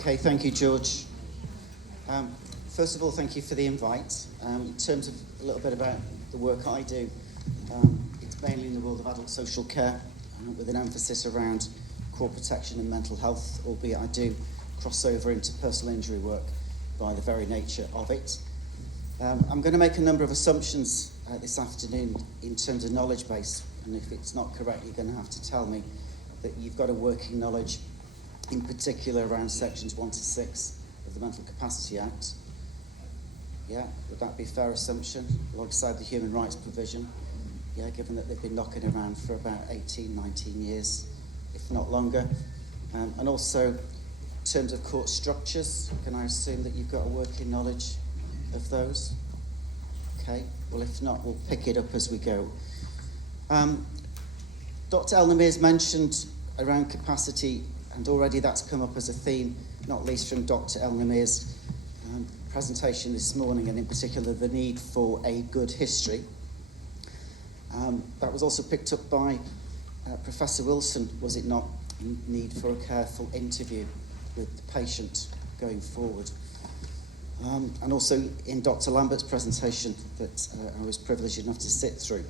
Okay, thank you, George. First of all, thank you for the invite. In terms of a little bit about the work I do, it's mainly in the world of adult social care, with an emphasis around core protection and mental health, albeit I do cross over into personal injury work by the very nature of it. I'm going to make a number of assumptions this afternoon in terms of knowledge base, and if it's not correct, you're going to have to tell me that you've got a working knowledge, in particular around sections 1 to 6 of the Mental Capacity Act. Yeah, would that be a fair assumption, alongside the human rights provision? Yeah, given that they've been knocking around for about 18, 19 years, if not longer. And also, in terms of court structures, can I assume that you've got a working knowledge of those? Okay, well, if not, we'll pick it up as we go. Dr. El-Nimr has mentioned around capacity, and already that's come up as a theme, not least from Dr. El-Nimr's presentation this morning, and in particular the need for a good history. That was also picked up by Professor Wilson, was it not? Need for a careful interview with the patient going forward. And also in Dr. Lambert's presentation that I was privileged enough to sit through.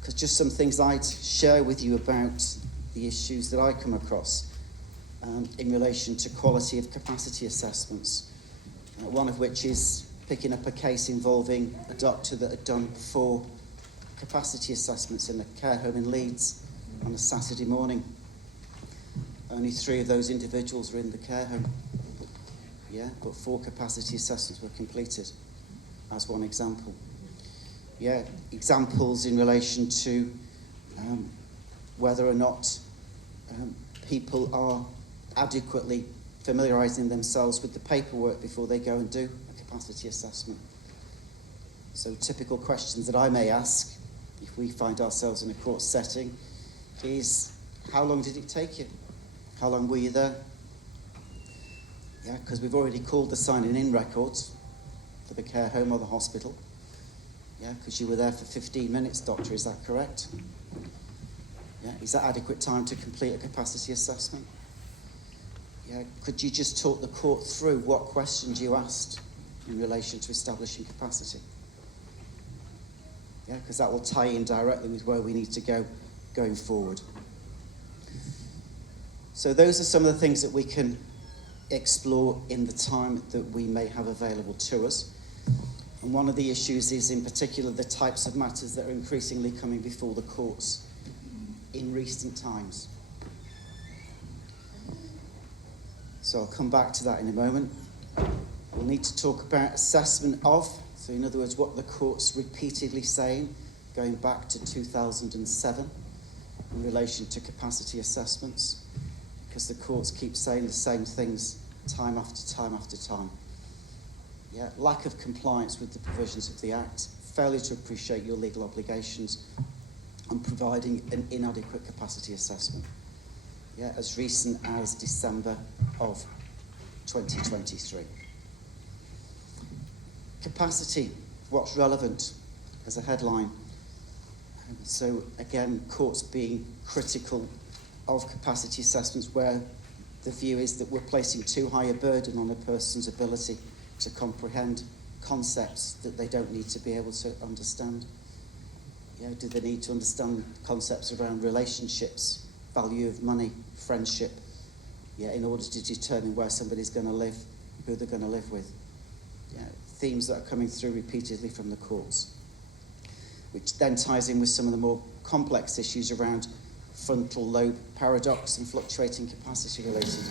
Because just some things I'd share with you about the issues that I come across in relation to quality of capacity assessments. One of which is picking up a case involving a doctor that had done 4 capacity assessments in a care home in Leeds on a Saturday morning. Only 3 of those individuals were in the care home. Yeah, but 4 capacity assessments were completed, as one example. Yeah, examples in relation to whether or not people are adequately familiarising themselves with the paperwork before they go and do a capacity assessment. So typical questions that I may ask if we find ourselves in a court setting is, how long did it take you? How long were you there? Yeah, because we've already called the signing in records for the care home or the hospital. Yeah, because you were there for 15 minutes, doctor, is that correct? Yeah, is that adequate time to complete a capacity assessment? Yeah, could you just talk the court through what questions you asked in relation to establishing capacity? Yeah, because that will tie in directly with where we need to go going forward. So those are some of the things that we can explore in the time that we may have available to us. And one of the issues is in particular the types of matters that are increasingly coming before the courts in recent times. So I'll come back to that in a moment. We'll need to talk about assessment of, so in other words, what the court's repeatedly saying, going back to 2007, in relation to capacity assessments, because the courts keep saying the same things time after time after time. Yeah, lack of compliance with the provisions of the Act, failure to appreciate your legal obligations, and providing an inadequate capacity assessment. Yeah, as recent as December of 2023. Capacity, what's relevant as a headline. So again, courts being critical of capacity assessments where the view is that we're placing too high a burden on a person's ability to comprehend concepts that they don't need to be able to understand. You know, do they need to understand concepts around relationships, value of money, friendship, yeah, in order to determine where somebody's going to live, who they're going to live with? Yeah, themes that are coming through repeatedly from the courts, which then ties in with some of the more complex issues around frontal lobe paradox and fluctuating capacity related.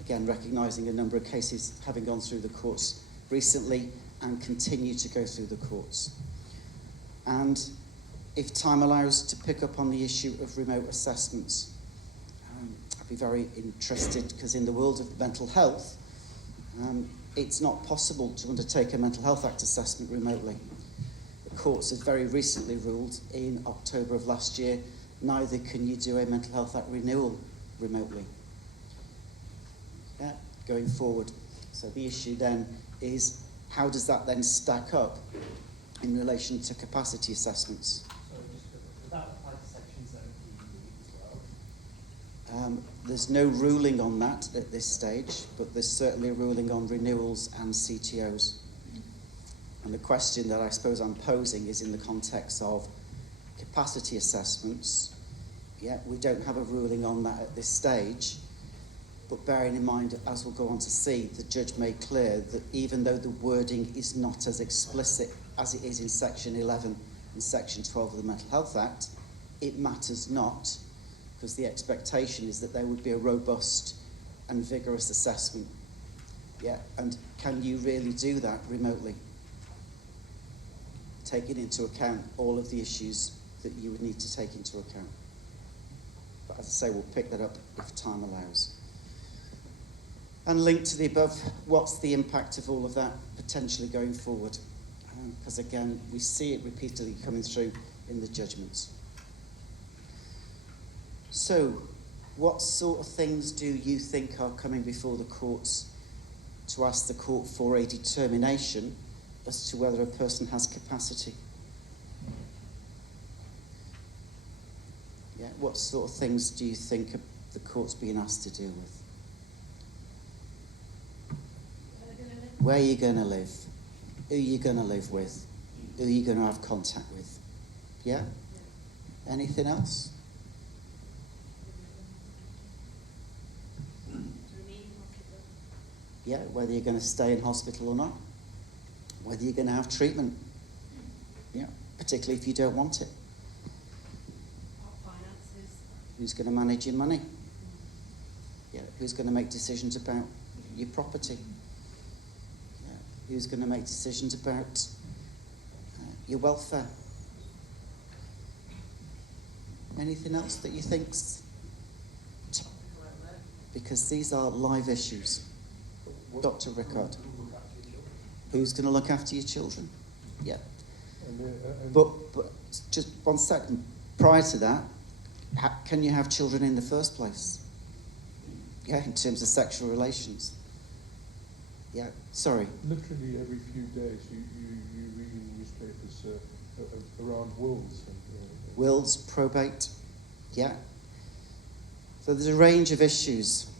Again, recognising a number of cases having gone through the courts recently and continue to go through the courts. And if time allows, to pick up on the issue of remote assessments. I'd be very interested, because in the world of mental health, it's not possible to undertake a Mental Health Act assessment remotely. The courts have very recently ruled, in October of last year, neither can you do a Mental Health Act renewal remotely. Yeah, going forward. So the issue then is, how does that then stack up in relation to capacity assessments? Sorry, just does that apply to section 17 as well? There's no ruling on that at this stage, but there's certainly a ruling on renewals and CTOs. And the question that I suppose I'm posing is in the context of capacity assessments. Yeah, we don't have a ruling on that at this stage, but bearing in mind, as we'll go on to see, the judge made clear that even though the wording is not as explicit as it is in Section 11 and Section 12 of the Mental Health Act, it matters not, because the expectation is that there would be a robust and vigorous assessment. Yeah, and can you really do that remotely? Taking into account all of the issues that you would need to take into account. But as I say, we'll pick that up if time allows. And linked to the above, what's the impact of all of that potentially going forward? Because again, we see it repeatedly coming through in the judgments. So, what sort of things do you think are coming before the courts to ask the court for a determination as to whether a person has capacity? Yeah, what sort of things do you think the court's being asked to deal with? Where are you going to live? Who are you going to live with? Who are you going to have contact with? Yeah? Anything else? Yeah, whether you're going to stay in hospital or not. Whether you're going to have treatment. Yeah, particularly if you don't want it. Finances. Who's going to manage your money? Yeah, who's going to make decisions about your property? Yeah, who's going to make decisions about your welfare? Anything else that you think's... Because these are live issues. Dr. Rickard. Who's going to look after your children? Yeah. But just 1 second. Prior to that, can you have children in the first place? Yeah, in terms of sexual relations. Yeah, sorry. Literally every few days you read in the newspapers around wills. Wills, probate, yeah. So there's a range of issues.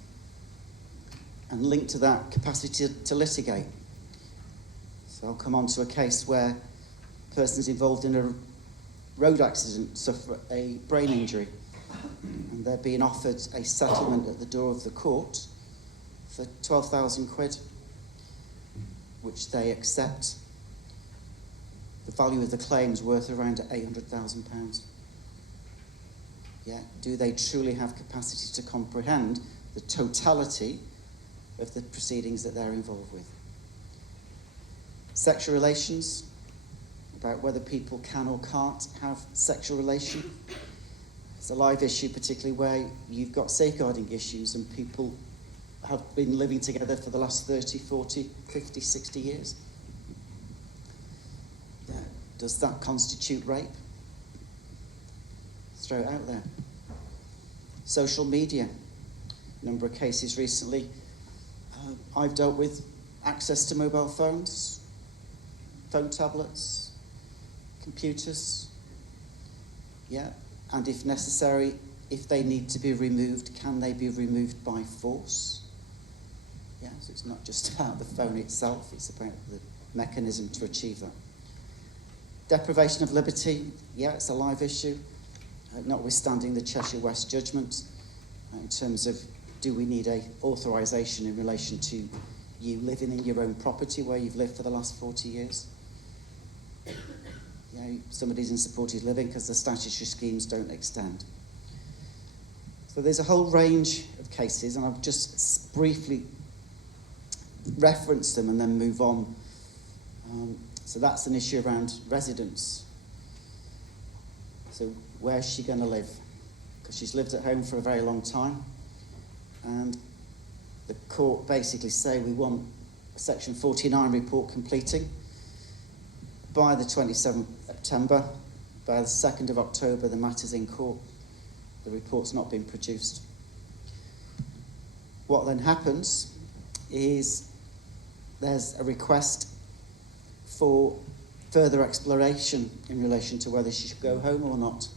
And linked to that, capacity to litigate. So I'll come on to a case where a person's involved in a road accident, suffer a brain injury, and they're being offered a settlement at the door of the court for 12,000 quid, which they accept. The value of the claim is worth around £800,000. Yeah, do they truly have capacity to comprehend the totality of the proceedings that they're involved with? Sexual relations, about whether people can or can't have sexual relation. It's a live issue, particularly where you've got safeguarding issues and people have been living together for the last 30, 40, 50, 60 years. Yeah. Does that constitute rape? Throw it out there. Social media. A number of cases recently I've dealt with access to mobile phones, phone tablets, computers, yeah, and if necessary, if they need to be removed, can they be removed by force? Yeah, so it's not just about the phone itself, it's about the mechanism to achieve that. Deprivation of liberty, yeah, it's a live issue, notwithstanding the Cheshire West judgment, in terms of do we need a authorisation in relation to you living in your own property where you've lived for the last 40 years? You know, somebody's in supported living because the statutory schemes don't extend. So there's a whole range of cases, and I'll just briefly reference them and then move on. So that's an issue around residence. So where's she going to live? Because she's lived at home for a very long time. And the court basically say we want a Section 49 report completing by the 27th of September. By the 2nd of October, the matter's in court. The report's not been produced. What then happens is there's a request for further exploration in relation to whether she should go home or not.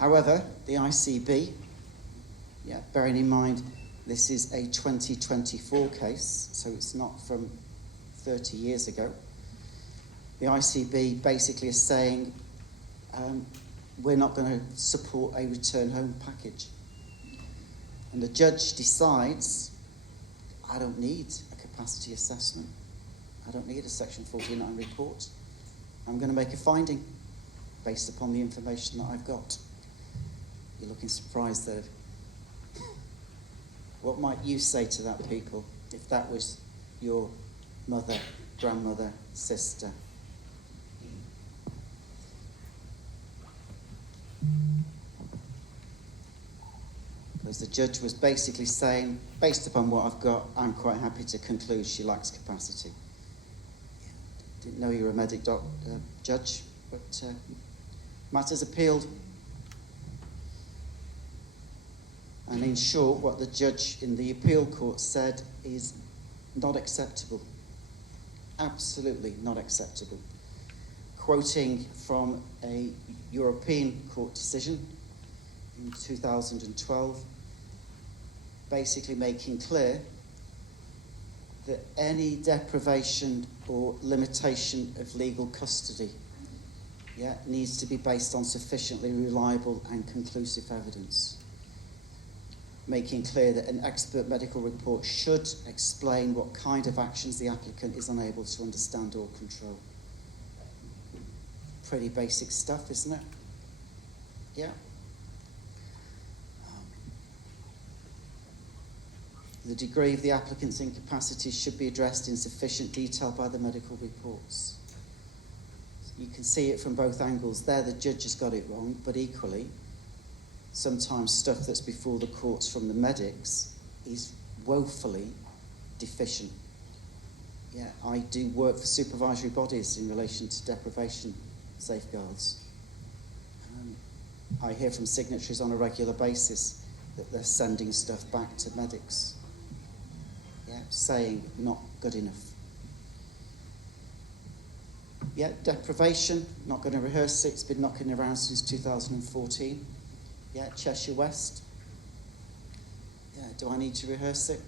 However, the ICB Yeah, bearing in mind this is a 2024 case, so it's not from 30 years ago. The ICB basically is saying we're not going to support a return home package. And the judge decides, I don't need a capacity assessment. I don't need a Section 49 report. I'm going to make a finding based upon the information that I've got. You're looking surprised there. What might you say to that, people, if that was your mother, grandmother, sister? Because the judge was basically saying, based upon what I've got, I'm quite happy to conclude she lacks capacity. Didn't know you were a medic judge, but matters appealed. And in short, what the judge in the appeal court said is not acceptable. Absolutely not acceptable. Quoting from a European court decision in 2012, basically making clear that any deprivation or limitation of legal custody needs to be based on sufficiently reliable and conclusive evidence. Making clear that an expert medical report should explain what kind of actions the applicant is unable to understand or control. Pretty basic stuff, isn't it? Yeah. The degree of the applicant's incapacity should be addressed in sufficient detail by the medical reports. You can see it from both angles. There, the judge has got it wrong, but equally, sometimes stuff that's before the courts from the medics is woefully deficient. Yeah, I do work for supervisory bodies in relation to deprivation safeguards. I hear from signatories on a regular basis that they're sending stuff back to medics. Yeah, saying not good enough. Yeah, deprivation, not going to rehearse it. It's been knocking around since 2014. Yeah, Cheshire West. Yeah, do I need to rehearse it?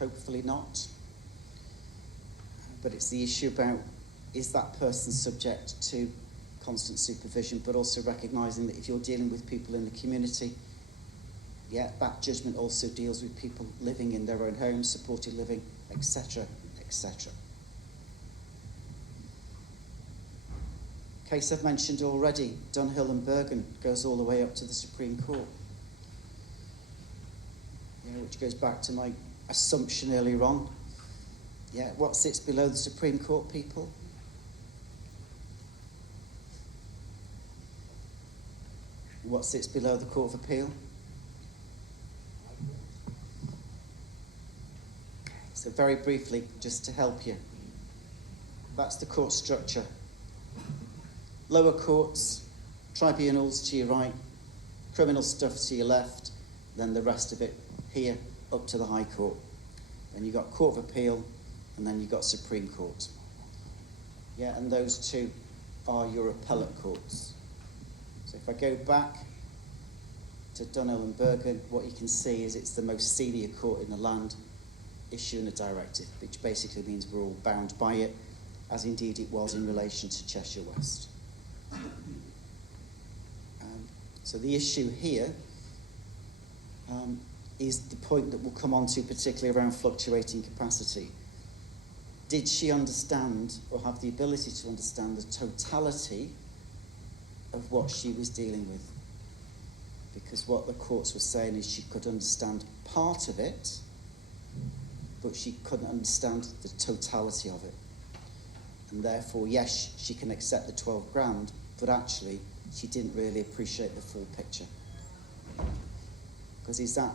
Hopefully not. But it's the issue about, is that person subject to constant supervision, but also recognising that if you're dealing with people in the community, yeah, that judgment also deals with people living in their own homes, supported living, etc., etc. Case I've mentioned already, Dunhill and Bergen, goes all the way up to the Supreme Court. Yeah, which goes back to my assumption earlier on. Yeah, what sits below the Supreme Court, people? What sits below the Court of Appeal? So very briefly, just to help you, that's the court structure. Lower courts, tribunals to your right, criminal stuff to your left, then the rest of it here up to the High Court. Then you've got Court of Appeal, and then you've got Supreme Court. Yeah, and those two are your appellate courts. So if I go back to Dunhill and Bergen, what you can see is it's the most senior court in the land issuing a directive, which basically means we're all bound by it, as indeed it was in relation to Cheshire West. So the issue here is the point that we'll come on to, particularly around fluctuating capacity. Did she understand or have the ability to understand the totality of what she was dealing with? Because what the courts were saying is she could understand part of it, but she couldn't understand the totality of it. And therefore, yes, she can accept the 12 grand, but actually she didn't really appreciate the full picture. Because is that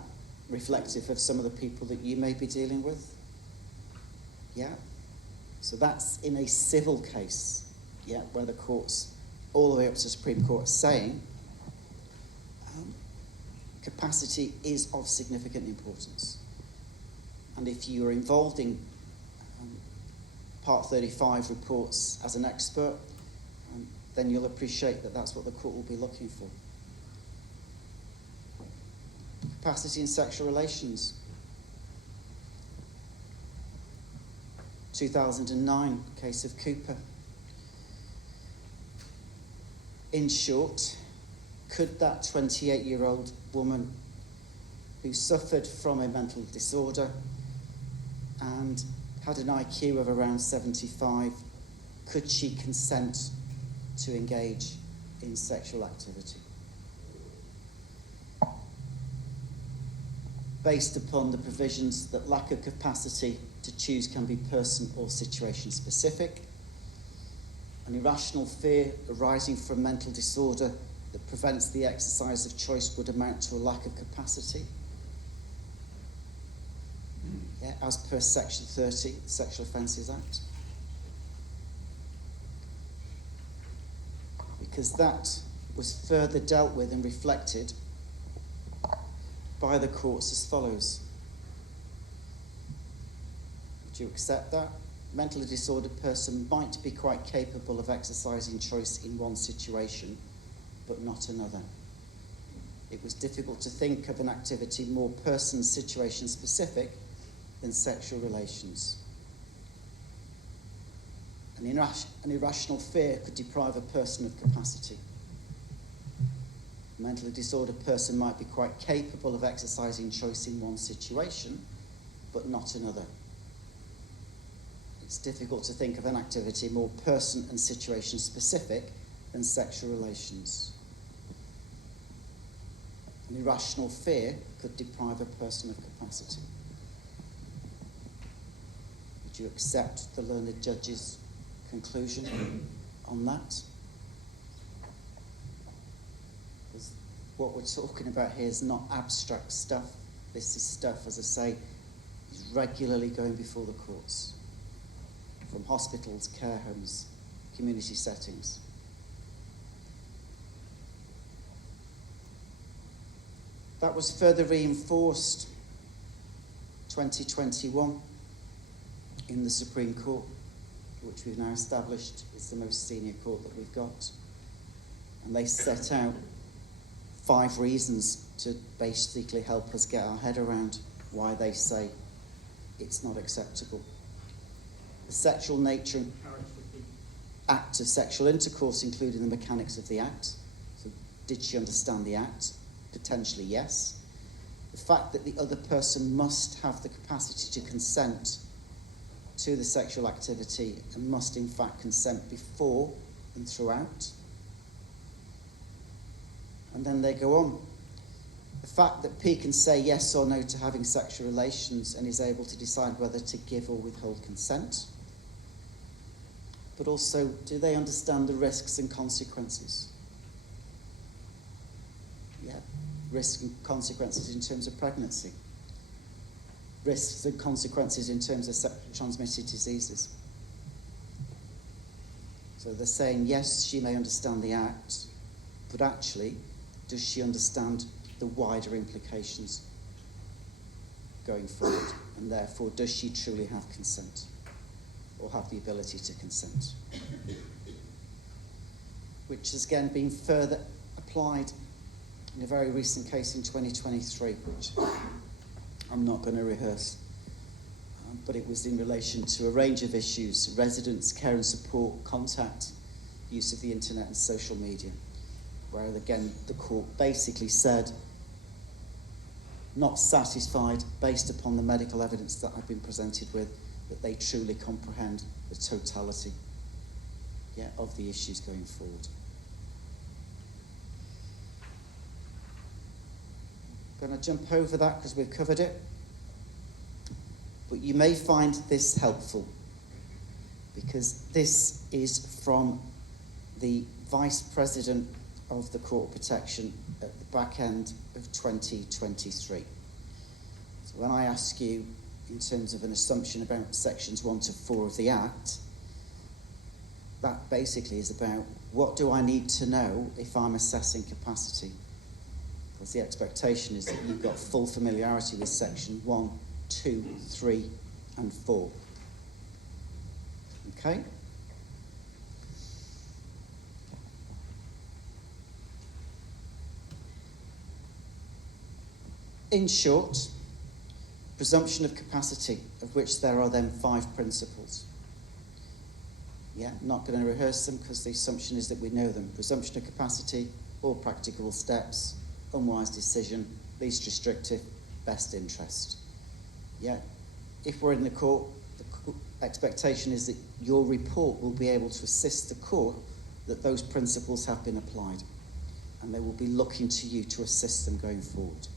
reflective of some of the people that you may be dealing with? Yeah. So that's in a civil case, yeah, where the courts, all the way up to the Supreme Court, are saying capacity is of significant importance. And if you are involved in Part 35 reports as an expert, then you'll appreciate that that's what the court will be looking for. capacity in sexual relations. 2009, case of Cooper. In short, could that 28-year-old woman who suffered from a mental disorder and had an IQ of around 75, could she consent to engage in sexual activity? Based upon the provisions that lack of capacity to choose can be person or situation specific, an irrational fear arising from mental disorder that prevents the exercise of choice would amount to a lack of capacity. Yeah, as per Section 30, Sexual Offences Act. Because that was further dealt with and reflected by the courts as follows. Would you accept that? Mentally disordered person might be quite capable of exercising choice in one situation, but not another. It was difficult to think of an activity more person situation specific than sexual relations. An irrational fear could deprive a person of capacity. A mentally disordered person might be quite capable of exercising choice in one situation, but not another. It's difficult to think of an activity more person and situation specific than sexual relations. An irrational fear could deprive a person of capacity. Would you accept the learned judge's conclusion on that? Because what we're talking about here is not abstract stuff. This is stuff, as I say, is regularly going before the courts. From hospitals, care homes, community settings. That was further reinforced 2021 in the Supreme Court, which we've now established is the most senior court that we've got. And they set out 5 reasons to basically help us get our head around why they say it's not acceptable. The sexual nature and act of sexual intercourse, including the mechanics of the act. So did she understand the act? Potentially yes. The fact that the other person must have the capacity to consent to the sexual activity and must in fact consent before and throughout. And then they go on. The fact that P can say yes or no to having sexual relations and is able to decide whether to give or withhold consent. But also, do they understand the risks and consequences? Yeah, risks and consequences in terms of pregnancy. Risks and consequences in terms of sexually transmitted diseases. So they're saying, yes, she may understand the act, but actually, does she understand the wider implications going forward? And therefore, does she truly have consent? Or have the ability to consent? Which has again been further applied in a very recent case in 2023, which I'm not going to rehearse, but it was in relation to a range of issues: residence, care and support, contact, use of the internet and social media, where again the court basically said, not satisfied based upon the medical evidence that I've been presented with, that they truly comprehend the totality of the issues going forward. I'm going to jump over that because we've covered it. But you may find this helpful, because this is from the Vice President of the Court of Protection at the back end of 2023. So when I ask you, in terms of an assumption about sections 1 to 4 of the Act, that basically is about what do I need to know if I'm assessing capacity? Because the expectation is that you've got full familiarity with section 1, 2, 3, and 4. Okay? in short, presumption of capacity, of which there are then 5 principles. Yeah, not going to rehearse them because the assumption is that we know them. Presumption of capacity, all practicable steps, unwise decision, least restrictive, best interest. Yeah, if we're in the court, the expectation is that your report will be able to assist the court that those principles have been applied, and they will be looking to you to assist them going forward.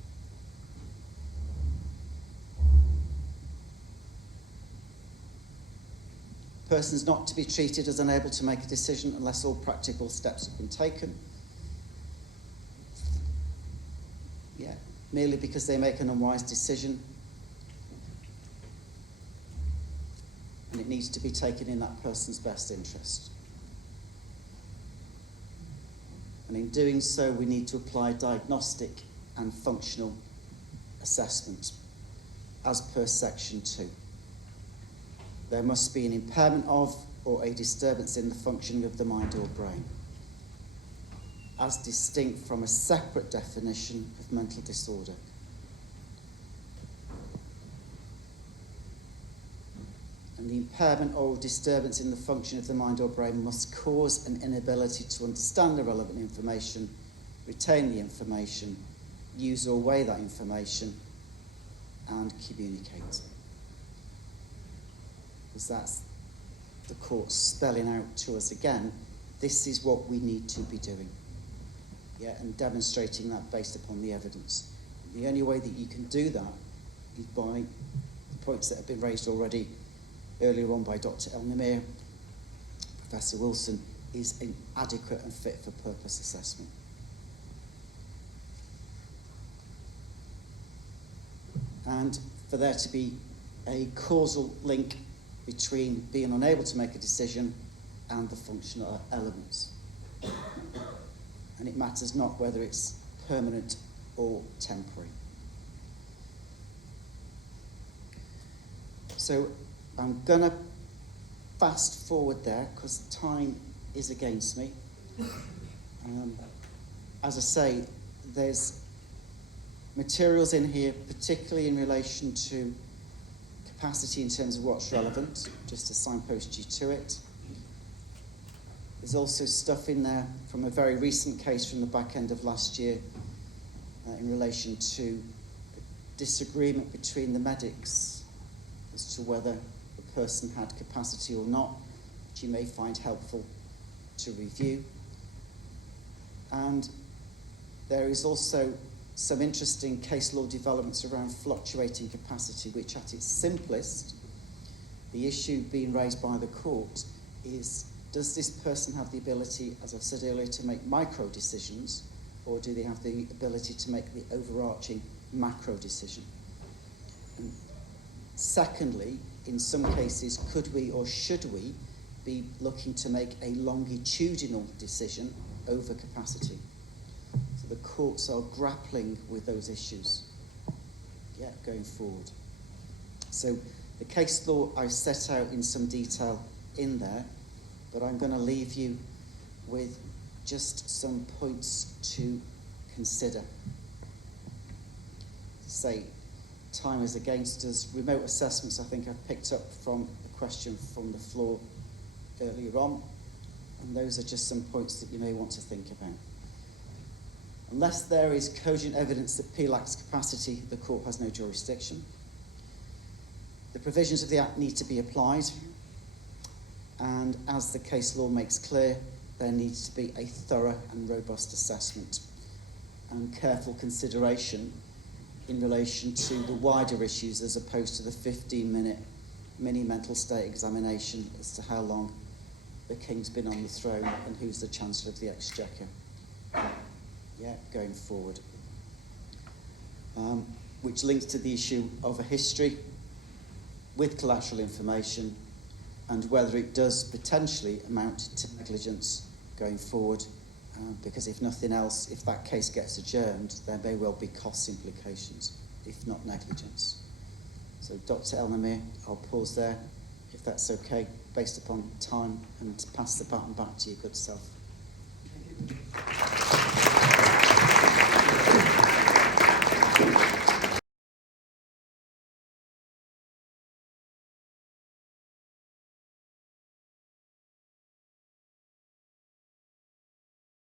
Persons not to be treated as unable to make a decision unless all practical steps have been taken. Yeah, merely because they make an unwise decision, and it needs to be taken in that person's best interest. And in doing so, we need to apply diagnostic and functional assessment as per section 2. There must be an impairment of or a disturbance in the functioning of the mind or brain, as distinct from a separate definition of mental disorder. And the impairment or disturbance in the function of the mind or brain must cause an inability to understand the relevant information, retain the information, use or weigh that information, and communicate. Because that's the court spelling out to us again, this is what we need to be doing. Yeah, and demonstrating that based upon the evidence. The only way that you can do that is by the points that have been raised already earlier on by Dr. El-Nimr, Professor Wilson, is an adequate and fit for purpose assessment. And for there to be a causal link between being unable to make a decision and the functional elements. And it matters not whether it's permanent or temporary. So I'm going to fast forward there because time is against me. As I say, there's materials in here, particularly in relation to capacity in terms of what's relevant, just to signpost you to it. There's also stuff in there from a very recent case from the back end of last year in relation to the disagreement between the medics as to whether the person had capacity or not, which you may find helpful to review. And there is also some interesting case law developments around fluctuating capacity, which at its simplest, the issue being raised by the court is, does this person have the ability, as I've said earlier, to make micro decisions, or do they have the ability to make the overarching macro decision? And secondly, in some cases, could we or should we be looking to make a longitudinal decision over capacity? So the courts are grappling with those issues, going forward. So the case law I've set out in some detail in there, but I'm going to leave you with just some points to consider. Say, time is against us. Remote assessments, I think I've picked up from a question from the floor earlier on, and those are just some points that you may want to think about. Unless there is cogent evidence that P lacks capacity, the court has no jurisdiction. The provisions of the Act need to be applied, and as the case law makes clear, there needs to be a thorough and robust assessment and careful consideration in relation to the wider issues as opposed to the 15-minute mini mental state examination as to how long the King's been on the throne and who's the Chancellor of the Exchequer. Going forward. Which links to the issue of a history with collateral information and whether it does potentially amount to negligence going forward, because if nothing else, if that case gets adjourned, there may well be cost implications, if not negligence. So Dr. El-Nimr, I'll pause there, if that's okay, based upon time, and pass the baton back to your good self. Thank you.